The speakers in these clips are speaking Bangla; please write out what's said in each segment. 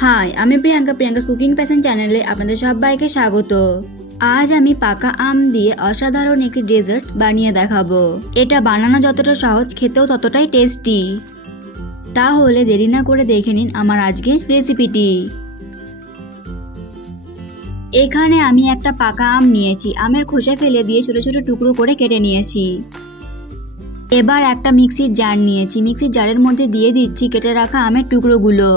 हाय आमी प्रियंका प्रियंका's कुकिंग पैशन चैनले आपनादेर सबाइके स्वागत। आज आमी पाका आम दिए असाधारण एक डेजार्ट बानिये देखाबो। एटा बानानो যতটা সহজ খেতেও ততটাই টেস্টি। তাহলে দেরি না করে দেখে নিন আমার আজকের রেসিপিটি। এখানে আমি একটা পাকা আম নিয়েছি, আমের খোসা ফেলে দিয়ে ছোট ছোট টুকরো করে কেটে নিয়েছি। এবার একটা মিক্সির জার নিয়েছি, মিক্সির জারের মধ্যে দিয়ে দিচ্ছি কেটে রাখা আমের টুকরোগুলো।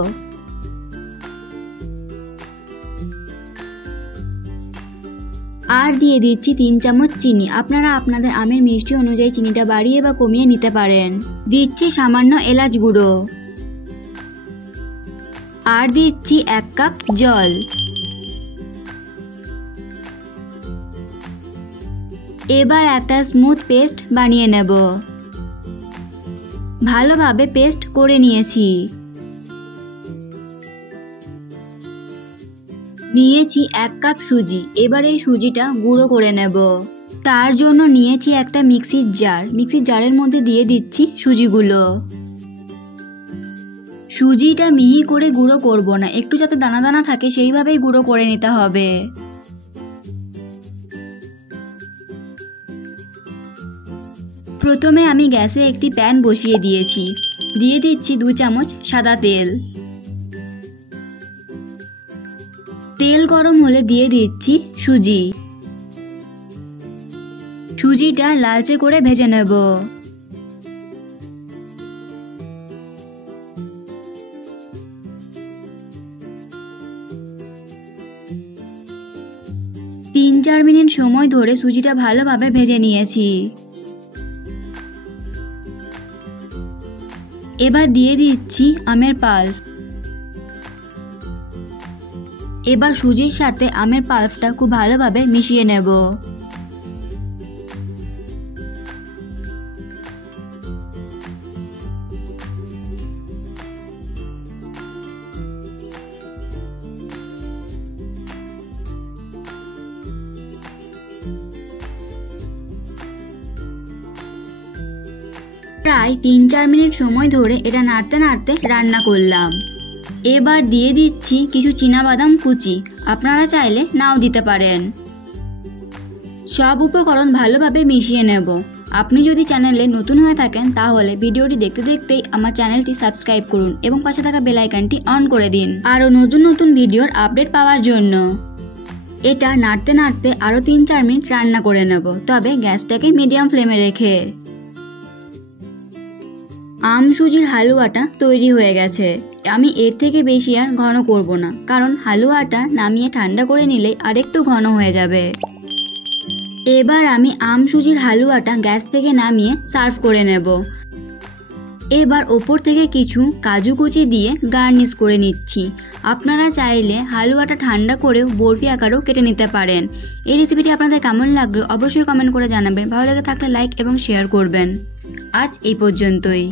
আর দিয়ে দিচ্ছি 3 চামচ চিনি। আপনারা আপনাদের আমের মিষ্টি অনুযায়ী চিনিটা বাড়িয়ে বা কমিয়ে নিতে পারেন। দিচ্ছি সামান্য এলাচ গুঁড়ো আর দিচ্ছি 1 কাপ জল। এবার একটা স্মুথ পেস্ট বানিয়ে নেব। ভালোভাবে পেস্ট করে নিয়েছি। নিয়েছি 1 কাপ সুজি। এবার এই সুজিটা গুঁড়ো করে নেব। তার জন্য নিয়েছি একটা মিক্সির জার, মিক্সির জারের মধ্যে দিয়ে দিচ্ছি সুজিগুলো। সুজিটা মিহি করে গুঁড়ো করব না, একটু যাতে দানা দানা থাকে সেইভাবেই গুঁড়ো করে নিতে হবে। প্রথমে আমি গ্যাসে একটি প্যান বসিয়ে দিয়েছি, দিয়ে দিচ্ছি 2 চামচ সাদা তেল। তেল গরম হলে দিয়ে দিচ্ছি সুজি। সুজিটা লালচে করে ভেজে নেব। তিন 4 মিনিট সময় ধরে সুজিটা ভালোভাবে ভেজে নিয়েছি। এবার দিয়ে দিচ্ছি আমের পাল্প। এবার সুজির সাথে আমের পাল্পটা খুব ভালোভাবে মিশিয়ে নেব। প্রায় 3-4 মিনিট সময় ধরে এটা নাড়তে নাড়তে রান্না করলাম। এবার দিয়ে দিচ্ছি কিছু চীনাবাদাম কুচি, আপনারা চাইলে নাও দিতে পারেন। সব উপকরণ ভালোভাবে মিশিয়ে নেব। আপনি যদি চ্যানেলে নতুন হয়ে থাকেন তাহলে ভিডিওটি দেখতে দেখতেই আমার চ্যানেলটি সাবস্ক্রাইব করুন এবং পাশে থাকা বেল আইকনটি অন করে দিন আরও নতুন নতুন ভিডিওর আপডেট পাওয়ার জন্য। এটা নাড়তে নাড়তে আরও 3-4 মিনিট রান্না করে নেব, তবে গ্যাসটাকে মিডিয়াম ফ্লেমে রেখে। আম সুজির হালুয়াটা তৈরি হয়ে গেছে। আমি এর থেকে বেশি আর ঘন করব না, কারণ হালুয়াটা নামিয়ে ঠান্ডা করে নিলে আরেকটু ঘন হয়ে যাবে। এবার আমি আম সুজির হালুয়াটা গ্যাস থেকে নামিয়ে সার্ভ করে নেব। এবার ওপর থেকে কিছু কাজু কুচি দিয়ে গার্নিশ করে নিচ্ছি। আপনারা চাইলে হালুয়াটা ঠান্ডা করেও বরফি আকারেও কেটে নিতে পারেন। এই রেসিপিটি আপনাদের কেমন লাগলো অবশ্যই কমেন্ট করে জানাবেন। ভালো লেগে থাকলে লাইক এবং শেয়ার করবেন। আজ এই পর্যন্তই।